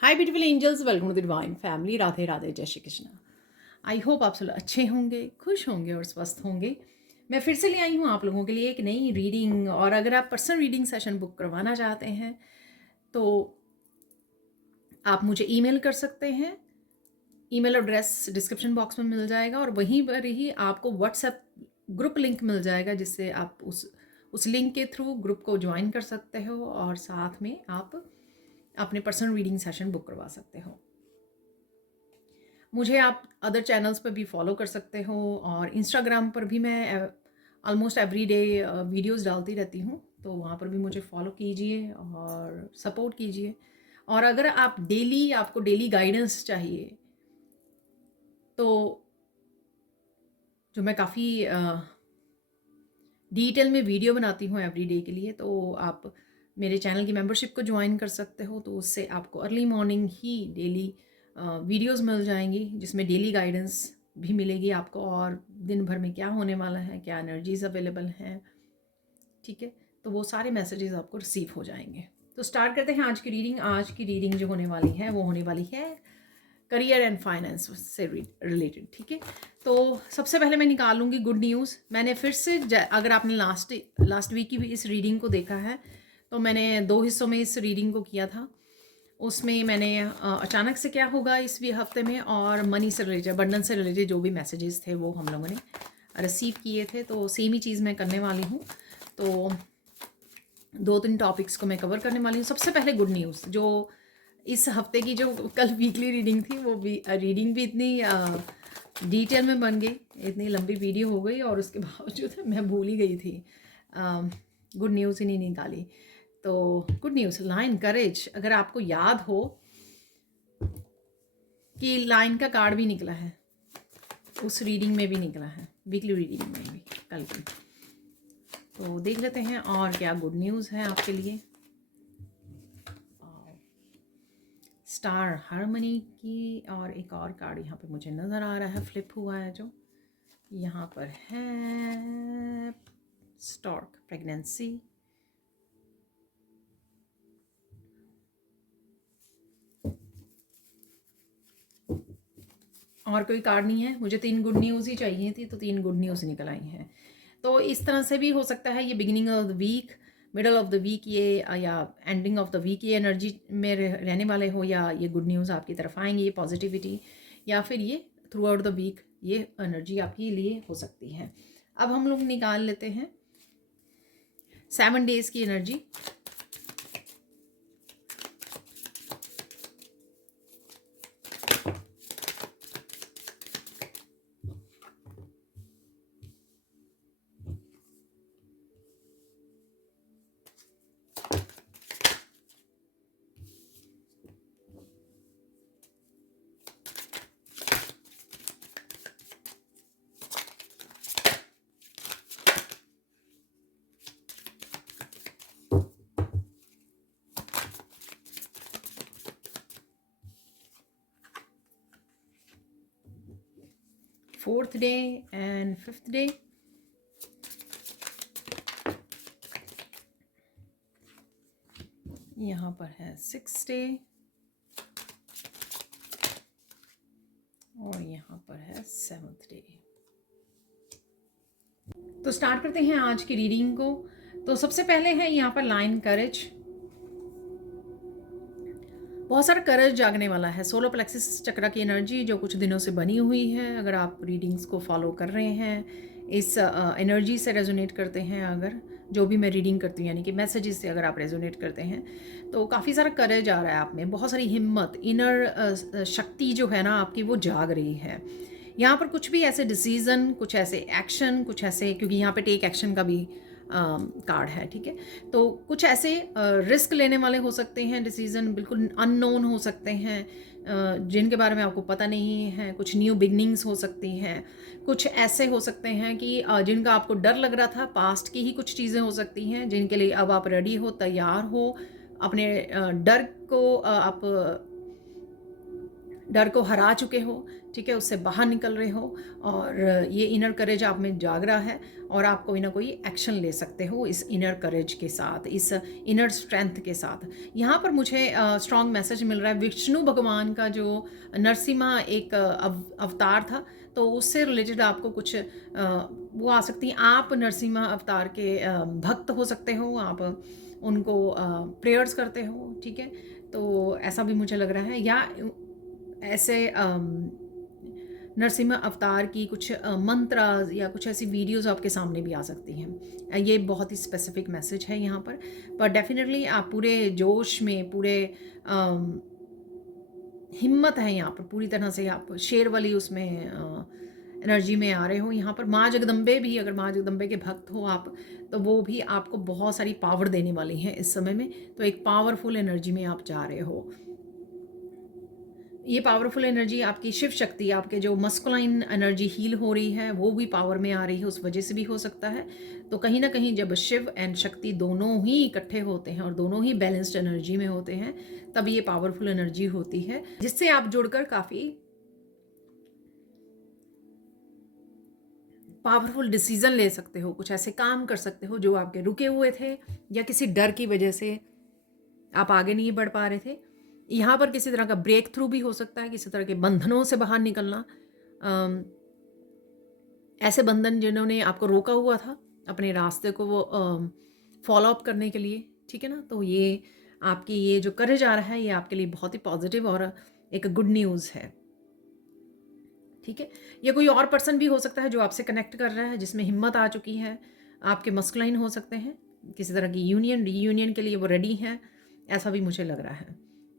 Hi beautiful angels, welcome to the divine family. Radhe Radhe, जय Shri Krishna. I hope आप सब लोग अच्छे होंगे, खुश होंगे और स्वस्थ होंगे। मैं फिर से ले आई हूँ आप लोगों के लिए एक नई रीडिंग। और अगर आप पर्सनल रीडिंग सेशन बुक करवाना चाहते हैं तो आप मुझे ईमेल कर सकते हैं। ईमेल एड्रेस डिस्क्रिप्शन बॉक्स में मिल जाएगा और वहीं पर ही आपको व्हाट्सएप ग्रुप लिंक मिल जाएगा, जिससे आप उस लिंक के थ्रू ग्रुप को ज्वाइन कर सकते हो और साथ में आप अपने पर्सनल रीडिंग सेशन बुक करवा सकते हो। मुझे आप अदर चैनल्स पर भी फॉलो कर सकते हो और इंस्टाग्राम पर भी मैं ऑलमोस्ट एवरी डे वीडियोज़ डालती रहती हूँ, तो वहाँ पर भी मुझे फॉलो कीजिए और सपोर्ट कीजिए। और अगर आपको डेली गाइडेंस चाहिए तो जो मैं काफ़ी डिटेल में वीडियो बनाती हूँ एवरी डे के लिए, तो आप मेरे चैनल की मेंबरशिप को ज्वाइन कर सकते हो। तो उससे आपको अर्ली मॉर्निंग ही डेली वीडियोस मिल जाएंगी, जिसमें डेली गाइडेंस भी मिलेगी आपको और दिन भर में क्या होने वाला है, क्या एनर्जीज अवेलेबल हैं, ठीक है। तो वो सारे मैसेजेस आपको रिसीव हो जाएंगे। तो स्टार्ट करते हैं आज की रीडिंग। आज की रीडिंग जो होने वाली है वो होने वाली है करियर एंड फाइनेंस से रिलेटेड, ठीक है। तो सबसे पहले मैं निकालूंगी गुड न्यूज़। मैंने फिर से अगर आपने लास्ट वीक की भी इस रीडिंग को देखा है तो मैंने 2 हिस्सों में इस रीडिंग को किया था। उसमें मैंने अचानक से क्या होगा इस भी हफ्ते में और मनी से रिलेटेड, बंडन से रिलेटेड जो भी मैसेजेस थे वो हम लोगों ने रिसीव किए थे, तो सेम ही चीज़ मैं करने वाली हूँ। तो 2-3 टॉपिक्स को मैं कवर करने वाली हूँ। सबसे पहले गुड न्यूज़, जो इस हफ्ते की जो कल वीकली रीडिंग थी वो भी रीडिंग भी इतनी डिटेल में बन गई, इतनी लंबी वीडियो हो गई और उसके बावजूद मैं भूल ही गई थी गुड न्यूज़ ही नहीं निकाली। तो गुड न्यूज़, लाइन करेज। अगर आपको याद हो कि लाइन का कार्ड भी निकला है, उस रीडिंग में भी निकला है, वीकली रीडिंग में भी कल की। तो देख लेते हैं और क्या गुड न्यूज़ है आपके लिए। स्टार हार्मनी की और एक और कार्ड यहाँ पे मुझे नज़र आ रहा है, फ्लिप हुआ है जो यहाँ पर है स्टॉर्क प्रेगनेंसी। और कोई कार्ड नहीं है, मुझे 3 गुड न्यूज़ ही चाहिए थी, तो 3 गुड न्यूज़ निकल आई हैं। तो इस तरह से भी हो सकता है ये beginning of the week, middle of the week ये या एंडिंग ऑफ द वीक ये एनर्जी में रहने वाले हो, या ये गुड न्यूज़ आपकी तरफ आएंगे, ये पॉजिटिविटी, या फिर ये थ्रू आउट द वीक ये एनर्जी आपके लिए हो सकती है। अब हम लोग निकाल लेते हैं 7 डेज़ की energy. Fourth day and fifth day. यहाँ पर है 6th डे और यहाँ पर है 7th डे। तो स्टार्ट करते हैं आज की रीडिंग को। तो सबसे पहले है यहाँ पर लाइन करेज। बहुत सारा करेज जागने वाला है। सोलर प्लेक्सिस चक्र की एनर्जी जो कुछ दिनों से बनी हुई है, अगर आप रीडिंग्स को फॉलो कर रहे हैं, इस एनर्जी से रेजोनेट करते हैं, अगर जो भी मैं रीडिंग करती हूँ यानी कि मैसेजेस से अगर आप रेजोनेट करते हैं, तो काफ़ी सारा करेज आ रहा है आप में। बहुत सारी हिम्मत, इनर शक्ति जो है ना आपकी, वो जाग रही है। यहाँ पर कुछ भी ऐसे डिसीज़न, कुछ ऐसे एक्शन, कुछ ऐसे, क्योंकि यहाँ पे टेक एक्शन का भी कार्ड है, ठीक है। तो कुछ ऐसे रिस्क लेने वाले हो सकते हैं, डिसीज़न बिल्कुल अननोन हो सकते हैं, जिनके बारे में आपको पता नहीं है। कुछ न्यू बिगनिंग्स हो सकती हैं। कुछ ऐसे हो सकते हैं कि जिनका आपको डर लग रहा था, पास्ट की ही कुछ चीज़ें हो सकती हैं जिनके लिए अब आप रेडी हो, तैयार हो। अपने डर को आप डर को हरा चुके हो, ठीक है, उससे बाहर निकल रहे हो, और ये इनर करेज आप में जाग रहा है और आप कोई ना कोई एक्शन ले सकते हो इस इनर करेज के साथ, इस इनर स्ट्रेंथ के साथ। यहाँ पर मुझे स्ट्रॉन्ग मैसेज मिल रहा है विष्णु भगवान का जो नरसिम्हा एक अवतार था, तो उससे रिलेटेड आपको कुछ वो आ सकती हैं। आप नरसिम्हा अवतार के भक्त हो सकते हो, आप उनको प्रेयर्स करते हो, ठीक है, तो ऐसा भी मुझे लग रहा है। या ऐसे नरसिम्हा अवतार की कुछ मंत्र या कुछ ऐसी वीडियोस आपके सामने भी आ सकती हैं। ये बहुत ही स्पेसिफिक मैसेज है यहाँ पर डेफिनेटली आप पूरे जोश में, पूरे हिम्मत है यहाँ पर, पूरी तरह से आप शेर वाली उसमें एनर्जी में आ रहे हो। यहाँ पर माँ जगदम्बे भी, अगर माँ जगदम्बे के भक्त हो आप, तो वो भी आपको बहुत सारी पावर देने वाली हैं इस समय में। तो एक पावरफुल एनर्जी में आप जा रहे हो। ये पावरफुल एनर्जी आपकी शिव शक्ति, आपके जो मस्कुलाइन एनर्जी हील हो रही है, वो भी पावर में आ रही है, उस वजह से भी हो सकता है। तो कहीं ना कहीं जब शिव एंड शक्ति दोनों ही इकट्ठे होते हैं और दोनों ही बैलेंस्ड एनर्जी में होते हैं, तब ये पावरफुल एनर्जी होती है, जिससे आप जुड़कर काफ़ी पावरफुल डिसीजन ले सकते हो, कुछ ऐसे काम कर सकते हो जो आपके रुके हुए थे या किसी डर की वजह से आप आगे नहीं बढ़ पा रहे थे। यहाँ पर किसी तरह का ब्रेक थ्रू भी हो सकता है, किसी तरह के बंधनों से बाहर निकलना, ऐसे बंधन जिन्होंने आपको रोका हुआ था अपने रास्ते को वो फॉलो अप करने के लिए, ठीक है ना। तो ये आपकी ये जो करेज आ रहा है, ये आपके लिए बहुत ही पॉजिटिव और एक गुड न्यूज़ है, ठीक है। ये कोई और पर्सन भी हो सकता है जो आपसे कनेक्ट कर रहा है, जिसमें हिम्मत आ चुकी है। आपके मस्कुलाइन हो सकते हैं, किसी तरह की यूनियन रीयूनियन के लिए वो रेडी हैं, ऐसा भी मुझे लग रहा है,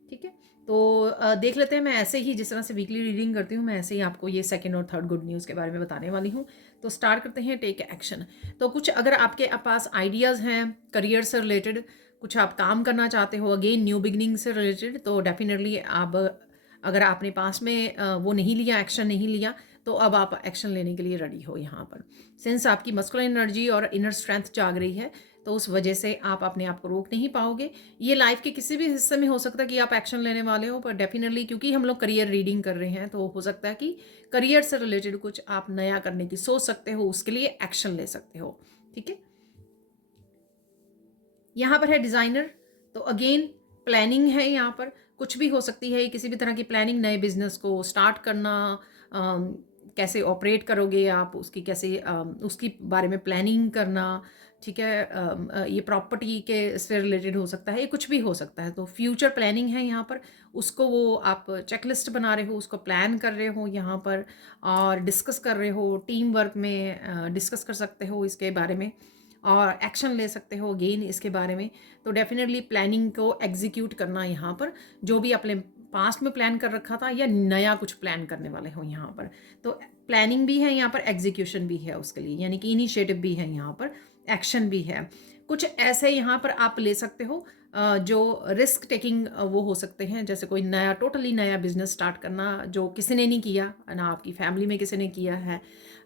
ठीक है। तो देख लेते हैं। मैं ऐसे ही जिस तरह से वीकली रीडिंग करती हूँ, मैं ऐसे ही आपको ये सेकंड और थर्ड गुड न्यूज़ के बारे में बताने वाली हूँ। तो स्टार्ट करते हैं, टेक एक्शन। तो कुछ अगर आपके पास आइडियाज़ हैं करियर से रिलेटेड, कुछ आप काम करना चाहते हो, अगेन न्यू बिगनिंग से रिलेटेड, तो डेफिनेटली आप, अगर आपने पास में वो नहीं लिया, एक्शन नहीं लिया, तो अब आप एक्शन लेने के लिए रेडी हो यहाँ पर। सिंस आपकी मस्कुलाइन एनर्जी और इनर स्ट्रेंथ जाग रही है, तो उस वजह से आप अपने आप को रोक नहीं पाओगे। ये लाइफ के किसी भी हिस्से में हो सकता है कि आप एक्शन लेने वाले हो, पर डेफिनेटली क्योंकि हम लोग करियर रीडिंग कर रहे हैं, तो हो सकता है कि करियर से रिलेटेड कुछ आप नया करने की सोच सकते हो, उसके लिए एक्शन ले सकते हो, ठीक है। यहाँ पर है डिज़ाइनर, तो अगेन प्लानिंग है यहाँ पर, कुछ भी हो सकती है किसी भी तरह की प्लानिंग, नए बिजनेस को स्टार्ट करना, कैसे ऑपरेट करोगे आप, उसकी कैसे उसकी बारे में प्लानिंग करना, ठीक है। ये प्रॉपर्टी के से रिलेटेड हो सकता है, ये कुछ भी हो सकता है। तो फ्यूचर प्लानिंग है यहाँ पर, उसको वो आप चेकलिस्ट बना रहे हो, उसको प्लान कर रहे हो यहाँ पर, और डिस्कस कर रहे हो, टीम वर्क में डिस्कस कर सकते हो इसके बारे में, और एक्शन ले सकते हो अगेन इसके बारे में। तो डेफिनेटली प्लानिंग को एग्जीक्यूट करना यहाँ पर, जो भी आपने पास्ट में प्लान कर रखा था या नया कुछ प्लान करने वाले हो यहाँ पर, तो प्लानिंग भी है यहाँ पर, एग्जीक्यूशन भी है उसके लिए, यानी कि इनिशिएटिव भी है यहाँ पर, एक्शन भी है। कुछ ऐसे यहाँ पर आप ले सकते हो जो रिस्क टेकिंग वो हो सकते हैं, जैसे कोई नया टोटली नया बिजनेस स्टार्ट करना जो किसी ने नहीं किया ना, आपकी फैमिली में किसी ने किया है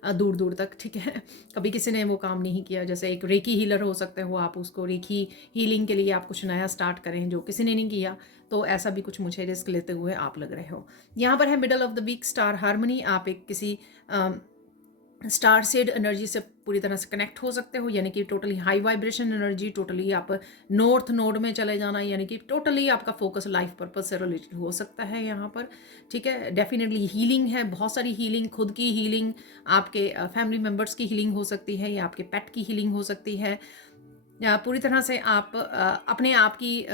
दूर दूर तक, ठीक है। कभी किसी ने वो काम नहीं किया, जैसे एक रेकी हीलर हो सकते हो आप, उसको रेकी हीलिंग के लिए आप कुछ नया स्टार्ट करें जो किसी ने नहीं किया, तो ऐसा भी कुछ मुझे रिस्क लेते हुए आप लग रहे हो। यहाँ पर है middle of the week star harmony, आप एक किसी स्टार सेड एनर्जी से पूरी तरह से कनेक्ट हो सकते हो, यानी कि totally high vibration energy, totally आप नॉर्थ नोड में चले जाना, यानी कि टोटली आपका फोकस लाइफ पर्पस से रिलेटेड हो सकता है यहाँ पर, ठीक है। डेफिनेटली हीलिंग है, बहुत सारी हीलिंग, खुद की हीलिंग, आपके फैमिली मेम्बर्स की हीलिंग हो सकती है, या आपके पेट की हीलिंग हो सकती है, या पूरी तरह से आप अपने आप की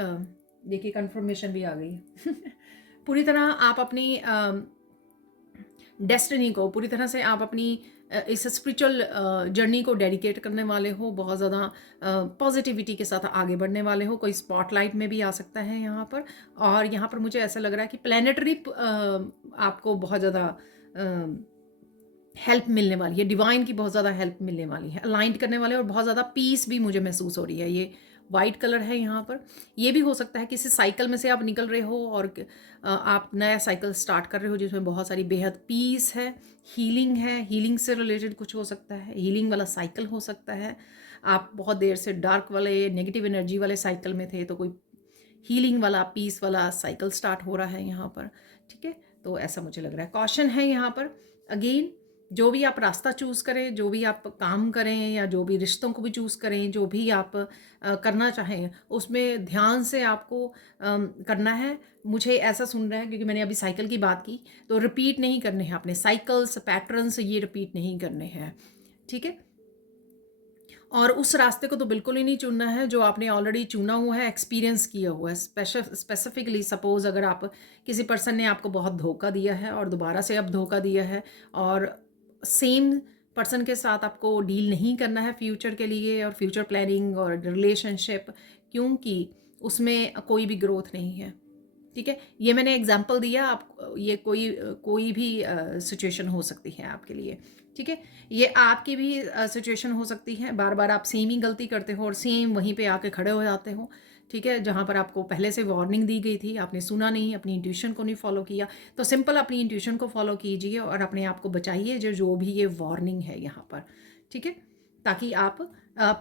देखिए कंफर्मेशन भी आ गई है पूरी तरह आप अपनी डेस्टिनी को, पूरी तरह से आप अपनी इस स्पिरिचुअल जर्नी को डेडिकेट करने वाले हो, बहुत ज़्यादा पॉजिटिविटी के साथ आगे बढ़ने वाले हो। कोई स्पॉटलाइट में भी आ सकता है यहाँ पर, और यहाँ पर मुझे ऐसा लग रहा है कि प्लानिटरी आपको बहुत ज़्यादा हेल्प मिलने वाली है, डिवाइन की बहुत ज़्यादा हेल्प मिलने वाली है, अलाइंड करने वाले, और बहुत ज़्यादा पीस भी मुझे महसूस हो रही है। ये वाइट कलर है यहाँ पर। ये भी हो सकता है किसी साइकिल में से आप निकल रहे हो और आप नया साइकिल स्टार्ट कर रहे हो जिसमें बहुत सारी बेहद पीस है, हीलिंग है, हीलिंग से रिलेटेड कुछ हो सकता है, हीलिंग वाला साइकिल हो सकता है। आप बहुत देर से डार्क वाले नेगेटिव एनर्जी वाले साइकिल में थे, तो कोई हीलिंग वाला, पीस वाला साइकिल स्टार्ट हो रहा है यहाँ पर, ठीक है। तो ऐसा मुझे लग रहा है। कॉशन है यहाँ पर अगेन, जो भी आप रास्ता चूज़ करें, जो भी आप काम करें या जो भी रिश्तों को भी चूज़ करें, जो भी आप करना चाहें उसमें ध्यान से आपको करना है। मुझे ऐसा सुन रहा है क्योंकि मैंने अभी साइकिल की बात की, तो रिपीट नहीं करने हैं अपने साइकिल्स पैटर्न्स, ये रिपीट नहीं करने हैं, ठीक है। और उस रास्ते को तो बिल्कुल ही नहीं चुनना है जो आपने ऑलरेडी चुना हुआ है, एक्सपीरियंस किया हुआ है। स्पेसिफिकली सपोज अगर आप किसी पर्सन ने आपको बहुत धोखा दिया है और दोबारा से अब धोखा दिया है, और सेम पर्सन के साथ आपको डील नहीं करना है फ्यूचर के लिए और फ्यूचर प्लानिंग और रिलेशनशिप, क्योंकि उसमें कोई भी ग्रोथ नहीं है, ठीक है। ये मैंने एग्जांपल दिया, आप ये कोई भी सिचुएशन हो सकती है आपके लिए, ठीक है। ये आपकी भी सिचुएशन हो सकती है, बार बार आप सेम ही गलती करते हो और सेम वहीं पे आके खड़े हो जाते हो, ठीक है। जहाँ पर आपको पहले से वार्निंग दी गई थी, आपने सुना नहीं, अपनी इंट्यूशन को नहीं फॉलो किया। तो सिंपल अपनी इंट्यूशन को फॉलो कीजिए और अपने आप को बचाइए जो भी ये वार्निंग है यहाँ पर, ठीक है, ताकि आप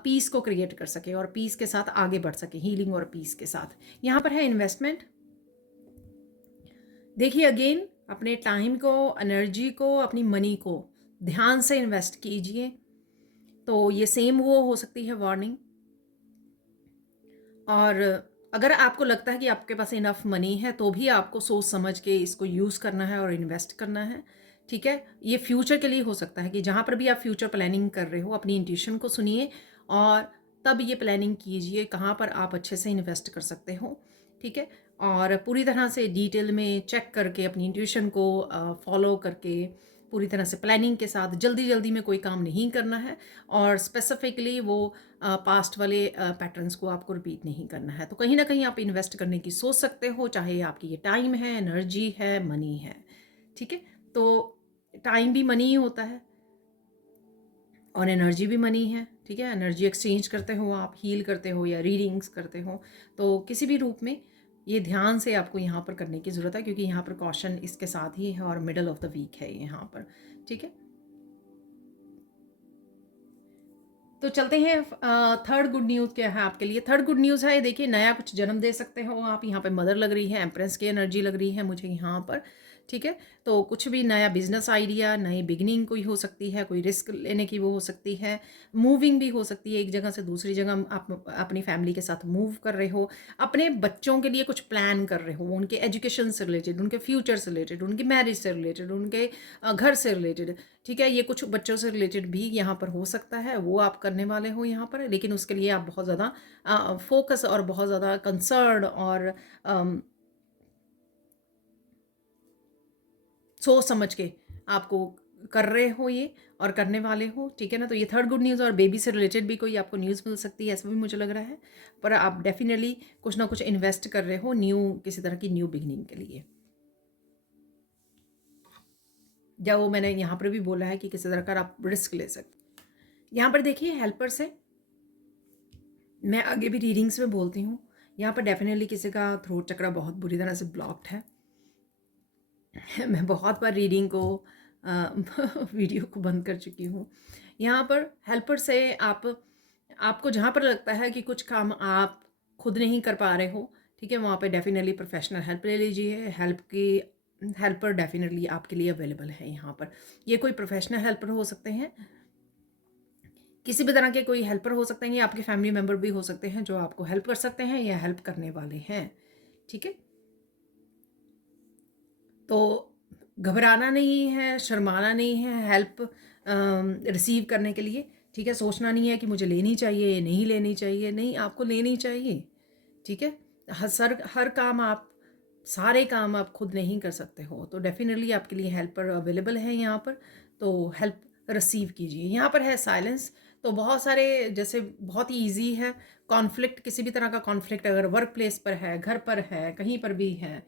पीस को क्रिएट कर सके और पीस के साथ आगे बढ़ सके, हीलिंग और पीस के साथ। यहाँ पर है इन्वेस्टमेंट। देखिए अगेन, अपने टाइम को, एनर्जी को, अपनी मनी को ध्यान से इन्वेस्ट कीजिए। तो ये सेम वो हो सकती है वार्निंग। और अगर आपको लगता है कि आपके पास इनफ मनी है तो भी आपको सोच समझ के इसको यूज़ करना है और इन्वेस्ट करना है, ठीक है। ये फ्यूचर के लिए हो सकता है कि जहाँ पर भी आप फ्यूचर प्लानिंग कर रहे हो अपनी इंट्यूशन को सुनिए और तब ये प्लानिंग कीजिए कहाँ पर आप अच्छे से इन्वेस्ट कर सकते हो, ठीक है। और पूरी तरह से डिटेल में चेक करके अपनी इंट्यूशन को फॉलो करके पूरी तरह से प्लानिंग के साथ जल्दी जल्दी में कोई काम नहीं करना है, और स्पेसिफिकली वो पास्ट वाले पैटर्न्स को आपको रिपीट नहीं करना है। तो कहीं ना कहीं आप इन्वेस्ट करने की सोच सकते हो, चाहे आपकी ये टाइम है, एनर्जी है, मनी है, ठीक है। तो टाइम भी मनी ही होता है और एनर्जी भी मनी है, ठीक है। एनर्जी एक्सचेंज करते हो आप, हील करते हो या रीडिंग्स करते हो, तो किसी भी रूप में ये ध्यान से आपको यहाँ पर करने की ज़रूरत है, क्योंकि यहाँ पर कॉशन इसके साथ ही है और मिडल ऑफ द वीक है यहाँ पर, ठीक है। तो चलते हैं, थर्ड गुड न्यूज़ क्या है आपके लिए। थर्ड गुड न्यूज़ है, देखिए नया कुछ जन्म दे सकते हो आप। यहाँ पे मदर लग रही है, एम्प्रेस की एनर्जी लग रही है मुझे यहाँ पर, ठीक है। तो कुछ भी नया बिजनेस आइडिया, नई बिगनिंग कोई हो सकती है, कोई रिस्क लेने की वो हो सकती है, मूविंग भी हो सकती है, एक जगह से दूसरी जगह आप अपनी फैमिली के साथ मूव कर रहे हो, अपने बच्चों के लिए कुछ प्लान कर रहे हो, उनके एजुकेशन से रिलेटेड, उनके फ्यूचर से रिलेटेड, उनकी मैरिज से रिलेटेड, उनके घर से रिलेटेड, ठीक है। ये कुछ बच्चों से रिलेटेड भी यहाँ पर हो सकता है, वो आप करने वाले हो यहाँ पर, लेकिन उसके लिए आप बहुत ज़्यादा फोकस और बहुत ज़्यादा कंसर्न और सोच समझ के आपको कर रहे हो ये और करने वाले हो, ठीक है ना। तो ये थर्ड गुड न्यूज़, और बेबी से रिलेटेड भी कोई आपको न्यूज़ मिल सकती है, ऐसा भी मुझे लग रहा है। पर आप डेफिनेटली कुछ ना कुछ इन्वेस्ट कर रहे हो न्यू, किसी तरह की न्यू बिगनिंग के लिए। या वो मैंने यहाँ पर भी बोला है कि किसी तरह का आप रिस्क ले सकते। यहाँ पर देखिए हेल्पर से, मैं आगे भी रीडिंग्स में बोलती हूँ, यहाँ पर डेफिनेटली किसी का थ्रोट चक्रा बहुत बुरी तरह से ब्लॉक्ड है। मैं बहुत बार रीडिंग को वीडियो को बंद कर चुकी हूँ। यहाँ पर हेल्पर से आपको जहाँ पर लगता है कि कुछ काम आप खुद नहीं कर पा रहे हो, ठीक है, वहाँ पे डेफिनेटली प्रोफेशनल हेल्प ले लीजिए। हेल्पर डेफिनेटली आपके लिए अवेलेबल है यहाँ पर। ये कोई प्रोफेशनल हेल्पर हो सकते हैं, किसी भी तरह के कोई हेल्पर हो सकते हैं, या आपके फैमिली मेम्बर भी हो सकते हैं जो आपको हेल्प कर सकते हैं या हेल्प करने वाले हैं, ठीक है। तो घबराना नहीं है, शर्माना नहीं है हेल्प रिसीव करने के लिए, ठीक है। सोचना नहीं है कि मुझे लेनी चाहिए, नहीं लेनी चाहिए, नहीं, आपको लेनी चाहिए, ठीक है। हर काम आप, सारे काम आप खुद नहीं कर सकते हो, तो डेफिनेटली आपके लिए हेल्पर अवेलेबल है यहाँ पर, तो हेल्प रिसीव कीजिए। यहाँ पर है साइलेंस, तो बहुत सारे, जैसे बहुत ही ईजी है कॉन्फ्लिक्ट, किसी भी तरह का कॉन्फ्लिक्ट अगर वर्क प्लेस पर है, घर पर है, कहीं पर भी है,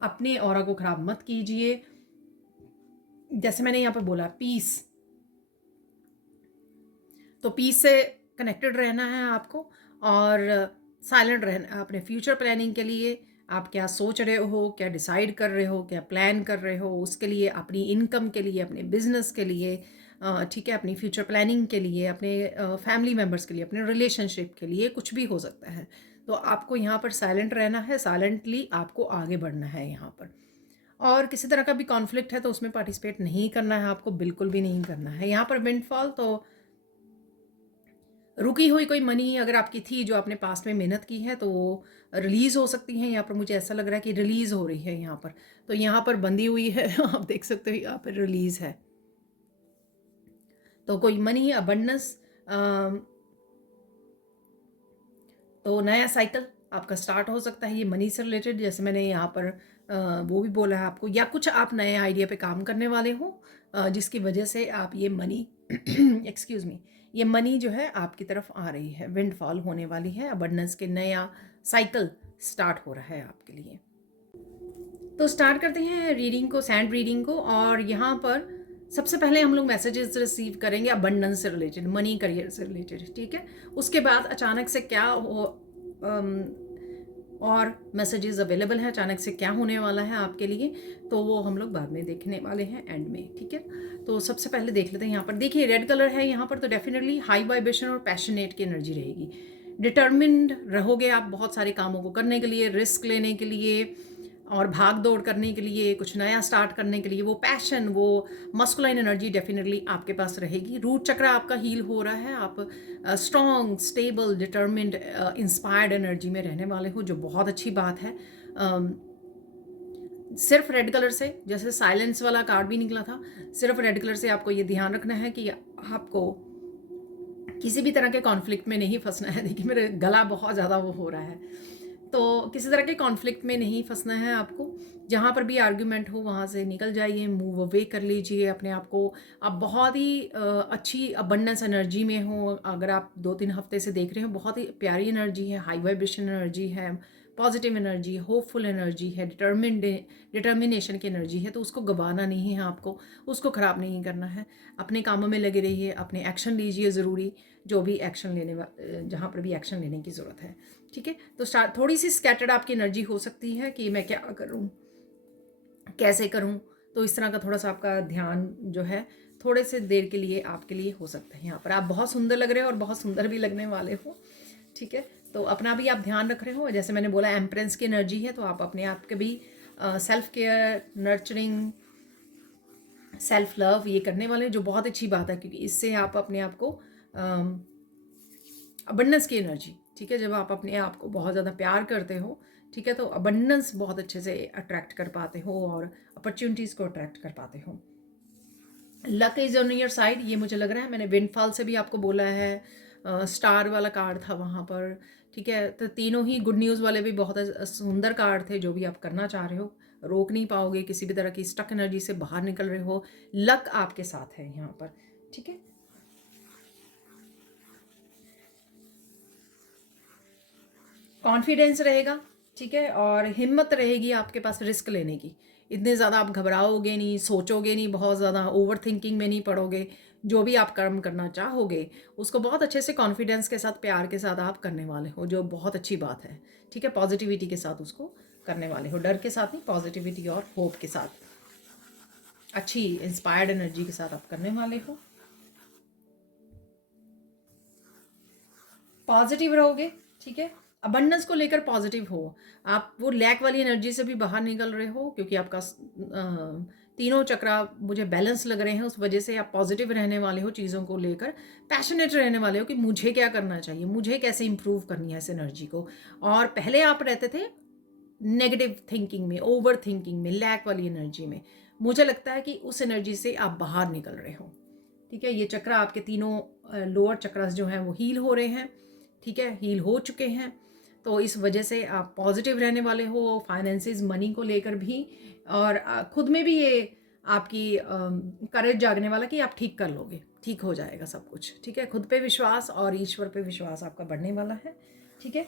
अपने ऑरा को खराब मत कीजिए। जैसे मैंने यहाँ पर बोला पीस, तो पीस से कनेक्टेड रहना है आपको, और साइलेंट रहना अपने फ्यूचर प्लानिंग के लिए। आप क्या सोच रहे हो, क्या डिसाइड कर रहे हो, क्या प्लान कर रहे हो, उसके लिए, अपनी इनकम के लिए, अपने बिजनेस के लिए, ठीक है, अपनी फ्यूचर प्लानिंग के लिए, अपने फैमिली मेम्बर्स के लिए, अपने रिलेशनशिप के लिए, कुछ भी हो सकता है। तो आपको यहाँ पर साइलेंट रहना है, साइलेंटली आपको आगे बढ़ना है यहाँ पर। और किसी तरह का भी कॉन्फ्लिक्ट है तो उसमें पार्टिसिपेट नहीं करना है आपको, बिल्कुल भी नहीं करना है। यहाँ पर विंडफॉल तो रुकी हुई कोई मनी अगर आपकी थी जो आपने पास्ट में मेहनत की है तो वो रिलीज़ हो सकती है। यहाँ पर मुझे ऐसा लग रहा है कि रिलीज़ हो रही है यहाँ पर, तो यहाँ पर बंधी हुई है आप देख सकते हो यहाँ पर रिलीज़ है। तो कोई मनी अबंडेंस, तो नया साइकिल आपका स्टार्ट हो सकता है ये मनी से रिलेटेड, जैसे मैंने यहाँ पर वो भी बोला है आपको, या कुछ आप नए आइडिया पे काम करने वाले हो जिसकी वजह से आप ये मनी एक्सक्यूज़ मी, ये मनी जो है आपकी तरफ आ रही है, विंडफॉल होने वाली है, अबंडेंस के नया साइकिल स्टार्ट हो रहा है आपके लिए। तो स्टार्ट करते हैं रीडिंग को, सैंड रीडिंग को। और यहाँ पर सबसे पहले हम लोग मैसेजेस रिसीव करेंगे अबंडेंस से रिलेटेड, मनी करियर से रिलेटेड, ठीक है। उसके बाद अचानक से क्या हो और मैसेजेस अवेलेबल हैं, अचानक से क्या होने वाला है आपके लिए, तो वो हम लोग बाद में देखने वाले हैं एंड में, ठीक है। तो सबसे पहले देख लेते हैं यहाँ पर, देखिए रेड कलर है यहाँ पर, तो डेफिनेटली हाई वाइब्रेशन और पैशनेट की एनर्जी रहेगी। डिटर्मिन्ड रहोगे आप बहुत सारे कामों को करने के लिए, रिस्क लेने के लिए और भाग दौड़ करने के लिए, कुछ नया स्टार्ट करने के लिए। वो पैशन, वो मस्कुलाइन एनर्जी डेफिनेटली आपके पास रहेगी। रूट चक्र आपका हील हो रहा है, आप strong, stable, determined, inspired energy में रहने वाले हो, जो बहुत अच्छी बात है। सिर्फ रेड कलर से, जैसे साइलेंस वाला कार्ड भी निकला था, सिर्फ रेड कलर से आपको ये ध्यान रखना है कि आपको किसी भी तरह के कॉन्फ्लिक्ट में नहीं फंसना है। देखिए मेरा गला बहुत ज़्यादा वो हो रहा है, तो किसी तरह के कॉन्फ्लिक्ट में नहीं फंसना है आपको। जहाँ पर भी आर्ग्यूमेंट हो वहाँ से निकल जाइए, मूव अवे कर लीजिए अपने आप को। आप बहुत ही अच्छी अबंडेंस एनर्जी में हो, अगर आप 2-3 हफ्ते से देख रहे हो, बहुत ही प्यारी एनर्जी है, हाई वाइब्रेशन एनर्जी है, पॉजिटिव एनर्जी, होपफुल एनर्जी है, डिटर्मिनेशन की एनर्जी है। तो उसको गंवाना नहीं है आपको, उसको ख़राब नहीं करना है। अपने कामों में लगे रहिए, अपने एक्शन लीजिए ज़रूरी, जो भी एक्शन जहाँ पर भी एक्शन लेने की ज़रूरत है, ठीक है। तो थोड़ी सी स्कैटर्ड आपकी एनर्जी हो सकती है कि मैं क्या करूं, कैसे करूं, तो इस तरह का थोड़ा सा आपका ध्यान जो है थोड़े से देर के लिए आपके लिए हो सकता है। यहाँ पर आप बहुत सुंदर लग रहे हो और बहुत सुंदर भी लगने वाले हो, ठीक है। तो अपना भी आप ध्यान रख रहे हो, जैसे मैंने बोला एम्प्रेंस की एनर्जी है, तो आप अपने आप के भी self care, nurturing, self love ये करने वाले, जो बहुत अच्छी बात है, क्योंकि इससे आप अपने आप को अबंडेंस की एनर्जी, ठीक है, जब आप अपने आप को बहुत ज़्यादा प्यार करते हो, ठीक है, तो अबंडेंस बहुत अच्छे से अट्रैक्ट कर पाते हो और अपॉर्चुनिटीज़ को अट्रैक्ट कर पाते हो। Luck is on your side, ये मुझे लग रहा है, मैंने विंडफॉल से भी आपको बोला है, स्टार वाला कार्ड था वहाँ पर, ठीक है। तो तीनों ही गुड न्यूज़ वाले भी बहुत सुंदर कार्ड थे। जो भी आप करना चाह रहे हो रोक नहीं पाओगे, किसी भी तरह की स्टक एनर्जी से बाहर निकल रहे हो, लक आपके साथ है यहाँ पर, ठीक है। कॉन्फिडेंस रहेगा, ठीक है, और हिम्मत रहेगी आपके पास रिस्क लेने की। इतने ज़्यादा आप घबराओगे नहीं, सोचोगे नहीं, बहुत ज़्यादा ओवर थिंकिंग में नहीं पड़ोगे। जो भी आप कर्म करना चाहोगे उसको बहुत अच्छे से कॉन्फिडेंस के साथ, प्यार के साथ आप करने वाले हो, जो बहुत अच्छी बात है, ठीक है। पॉजिटिविटी के साथ उसको करने वाले हो, डर के साथ नहीं, पॉजिटिविटी और होप के साथ, अच्छी इंस्पायर्ड एनर्जी के साथ आप करने वाले हो। पॉजिटिव रहोगे, ठीक है। अबंडेंस को लेकर पॉजिटिव हो, आप वो लैक वाली एनर्जी से भी बाहर निकल रहे हो, क्योंकि आपका तीनों चक्रा मुझे बैलेंस लग रहे हैं, उस वजह से आप पॉजिटिव रहने वाले हो, चीज़ों को लेकर पैशनेट रहने वाले हो कि मुझे क्या करना चाहिए, मुझे कैसे इंप्रूव करनी है इस एनर्जी को। और पहले आप रहते थे नेगेटिव थिंकिंग में, ओवर थिंकिंग में, लैक वाली एनर्जी में। मुझे लगता है कि उस एनर्जी से आप बाहर निकल रहे हो, ठीक है। ये चक्र आपके तीनों लोअर चक्रस जो हैं वो हील हो रहे हैं, ठीक है, हील हो चुके हैं। तो इस वजह से आप पॉजिटिव रहने वाले हो, फाइनेंसेस, मनी को लेकर भी, और खुद में भी ये आपकी करेज जागने वाला कि आप ठीक कर लोगे, ठीक हो जाएगा सब कुछ, ठीक है। खुद पे विश्वास और ईश्वर पे विश्वास आपका बढ़ने वाला है, ठीक है।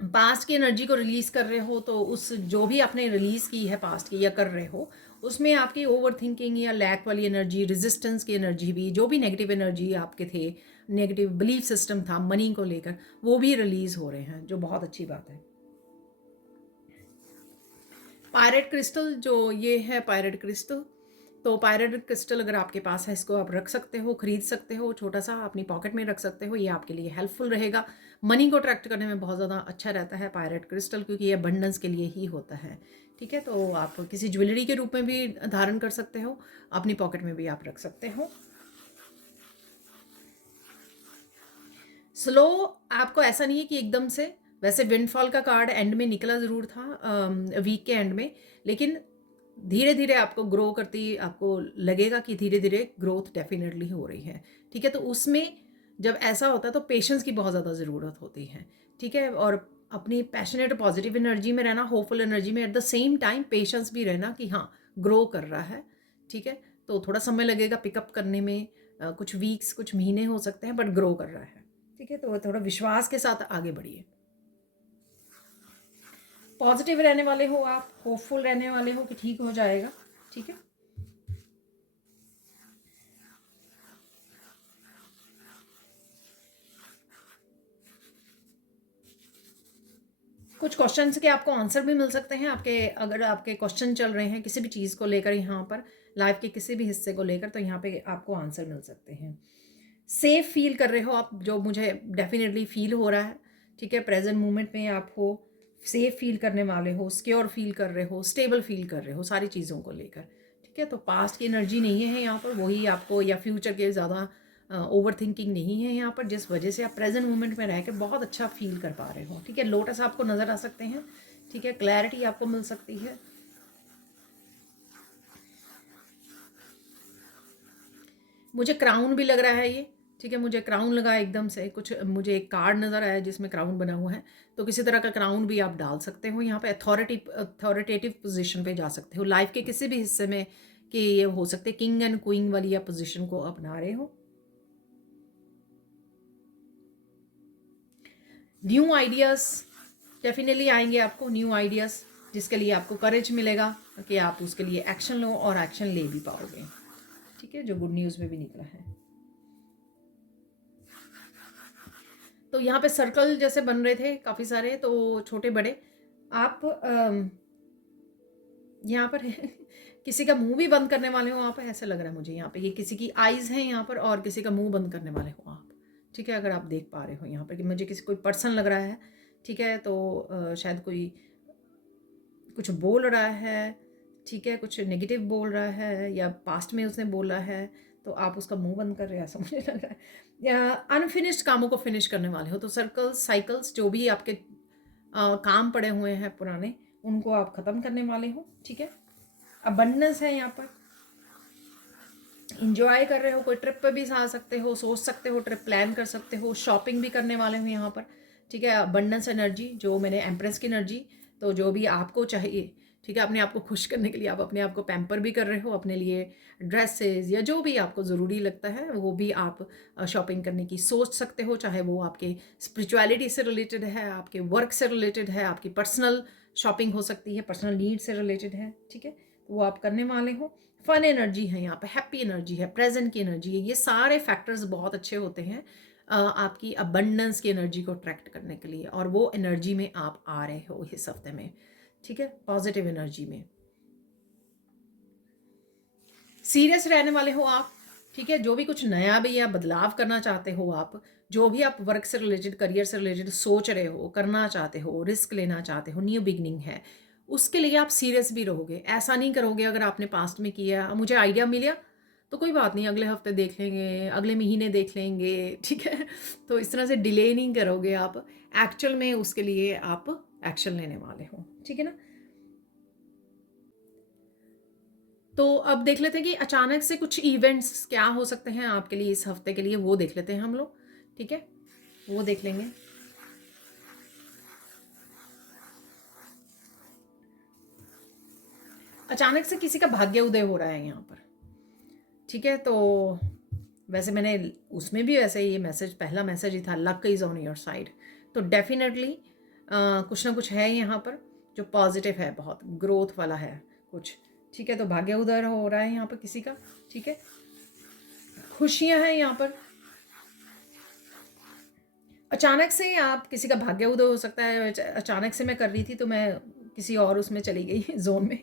पास्ट की एनर्जी को रिलीज़ कर रहे हो, तो उस जो भी आपने रिलीज़ की है पास्ट की या कर रहे हो, उसमें आपकी ओवर थिंकिंग या लैक वाली एनर्जी, रेजिस्टेंस की एनर्जी भी, जो भी नेगेटिव एनर्जी आपके थे, नेगेटिव बिलीफ सिस्टम था मनी को लेकर, वो भी रिलीज़ हो रहे हैं, जो बहुत अच्छी बात है। पायरेट क्रिस्टल, जो ये है पायरेट क्रिस्टल, तो पायरेट क्रिस्टल अगर आपके पास है, इसको आप रख सकते हो, खरीद सकते हो, छोटा सा अपनी पॉकेट में रख सकते हो, ये आपके लिए हेल्पफुल रहेगा। मनी को अट्रैक्ट करने में बहुत ज़्यादा अच्छा रहता है पायरेट क्रिस्टल, क्योंकि ये अबंडेंस के लिए ही होता है। ठीक है, तो आप किसी ज्वेलरी के रूप में भी धारण कर सकते हो, अपनी पॉकेट में भी आप रख सकते हो। स्लो आपको ऐसा नहीं है कि एकदम से, वैसे विंडफॉल का कार्ड एंड में निकला ज़रूर था वीक के एंड में, लेकिन धीरे धीरे आपको ग्रो करती आपको लगेगा कि धीरे धीरे ग्रोथ डेफिनेटली हो रही है। ठीक है, तो उसमें जब ऐसा होता है तो पेशेंस की बहुत ज़्यादा ज़रूरत होती है। ठीक है, और अपनी पैशनेट पॉजिटिव एनर्जी में रहना, होपफुल एनर्जी में, at the same time patience भी रहना कि हाँ ग्रो कर रहा है। ठीक है, तो थोड़ा समय लगेगा पिकअप करने में, कुछ वीक्स कुछ महीने हो सकते हैं, बट ग्रो कर रहा है। ठीक है, तो थोड़ा विश्वास के साथ आगे बढ़िए। पॉजिटिव रहने वाले हो आप, होपफुल रहने वाले हो कि ठीक हो जाएगा। ठीक है, कुछ क्वेश्चंस के आपको आंसर भी मिल सकते हैं आपके, अगर आपके क्वेश्चन चल रहे हैं किसी भी चीज़ को लेकर यहाँ पर लाइफ के किसी भी हिस्से को लेकर, तो यहाँ पे आपको आंसर मिल सकते हैं। सेफ फील कर रहे हो आप, जो मुझे डेफिनेटली फील हो रहा है। ठीक है, प्रेजेंट मोमेंट में आप हो, सेफ फील करने वाले हो, सिक्योर फील कर रहे हो, स्टेबल फील कर रहे हो सारी चीज़ों को लेकर। ठीक है, तो पास्ट की एनर्जी नहीं है यहाँ पर, वही आपको, या फ्यूचर के ज़्यादा ओवर थिंकिंग नहीं है यहाँ पर, जिस वजह से आप प्रेजेंट मोमेंट में रह के बहुत अच्छा फील कर पा रहे हो। ठीक है, लोटस आपको नज़र आ सकते हैं। ठीक है, क्लैरिटी आपको मिल सकती है। मुझे क्राउन भी लग रहा है ये। ठीक है, मुझे क्राउन लगा एकदम से, कुछ मुझे एक कार्ड नज़र आया जिसमें क्राउन बना हुआ है, तो किसी तरह का क्राउन भी आप डाल सकते हो यहाँ पे। अथॉरिटेटिव पोजीशन पे जा सकते हो लाइफ के किसी भी हिस्से में, कि ये हो सकते किंग एंड क्वीन वाली या पोजीशन को अपना रहे हो। न्यू आइडियाज़ डेफिनेटली आएंगे आपको, न्यू आइडियाज़ जिसके लिए आपको करेज मिलेगा कि आप उसके लिए एक्शन लो और एक्शन ले भी पाओगे। ठीक है, जो गुड न्यूज़ में भी निकला है। तो यहाँ पे सर्कल जैसे बन रहे थे काफ़ी सारे, तो छोटे बड़े आप यहाँ पर किसी का मुंह भी बंद करने वाले हो आप, ऐसा लग रहा है मुझे यहाँ पे, ये किसी की आईज हैं यहाँ पर और किसी का मुंह बंद करने वाले हो आप। ठीक है, अगर आप देख पा रहे हो यहाँ पर कि मुझे किसी कोई पर्सन लग रहा है। ठीक है, तो शायद कोई कुछ बोल रहा है। ठीक है, कुछ नेगेटिव बोल रहा है या पास्ट में उसने बोला है, तो आप उसका मुंह बंद कर रहे हैं ऐसा मुझे लग रहा है, या अनफिनिश्ड कामों को फिनिश करने वाले हो। तो सर्कल्स साइकिल्स जो भी आपके काम पड़े हुए हैं पुराने, उनको आप ख़त्म करने वाले हो। ठीक है, अबंडेंस है यहाँ पर, इंजॉय कर रहे हो, कोई ट्रिप पे भी जा सकते हो, सोच सकते हो, ट्रिप प्लान कर सकते हो, शॉपिंग भी करने वाले हो यहाँ पर। ठीक है, अबंडेंस एनर्जी, जो मैंने एम्प्रेस की एनर्जी, तो जो भी आपको चाहिए। ठीक है, अपने आप को खुश करने के लिए आप अपने आप को पैम्पर भी कर रहे हो, अपने लिए ड्रेसेस या जो भी आपको ज़रूरी लगता है वो भी आप शॉपिंग करने की सोच सकते हो, चाहे वो आपके स्पिरिचुअलिटी से रिलेटेड है, आपके वर्क से रिलेटेड है, आपकी पर्सनल शॉपिंग हो सकती है, पर्सनल नीड से रिलेटेड है। ठीक है, तो वो आप करने वाले हो। फन एनर्जी है यहाँ पे, हैप्पी एनर्जी है, प्रेजेंट की एनर्जी है, ये सारे फैक्टर्स बहुत अच्छे होते हैं आपकी अबंडेंस की एनर्जी को अट्रैक्ट करने के लिए, और वो एनर्जी में आप आ रहे हो इस हफ्ते में। ठीक है, पॉजिटिव एनर्जी में सीरियस रहने वाले हो आप। ठीक है, जो भी कुछ नया भी या बदलाव करना चाहते हो आप, जो भी आप वर्क से रिलेटेड, करियर से रिलेटेड सोच रहे हो, करना चाहते हो, रिस्क लेना चाहते हो, न्यू बिगनिंग है, उसके लिए आप सीरियस भी रहोगे। ऐसा नहीं करोगे अगर आपने पास्ट में किया, मुझे आइडिया मिला तो कोई बात नहीं, अगले हफ्ते देख लेंगे, अगले महीने देख लेंगे। ठीक है, तो इस तरह से डिले नहीं करोगे आप, एक्चुअल में उसके लिए आप एक्शन लेने वाले हो। ठीक है ना, तो अब देख लेते हैं कि अचानक से कुछ इवेंट्स क्या हो सकते हैं आपके लिए इस हफ्ते के लिए, वो देख लेते हैं हम लोग। ठीक है, वो देख लेंगे। अचानक से किसी का भाग्य उदय हो रहा है यहाँ पर। ठीक है, तो वैसे मैंने उसमें भी वैसे ये मैसेज, पहला मैसेज ही था, luck is on your side. तो डेफिनेटली कुछ ना कुछ है यहाँ पर जो पॉजिटिव है, बहुत ग्रोथ वाला है कुछ। ठीक है, तो भाग्य उदय हो रहा है यहाँ पर किसी का। ठीक है, खुशियाँ हैं यहाँ पर। अचानक से आप किसी का भाग्य उदय हो सकता है। अचानक से मैं कर रही थी तो मैं किसी और उसमें चली गई जोन में।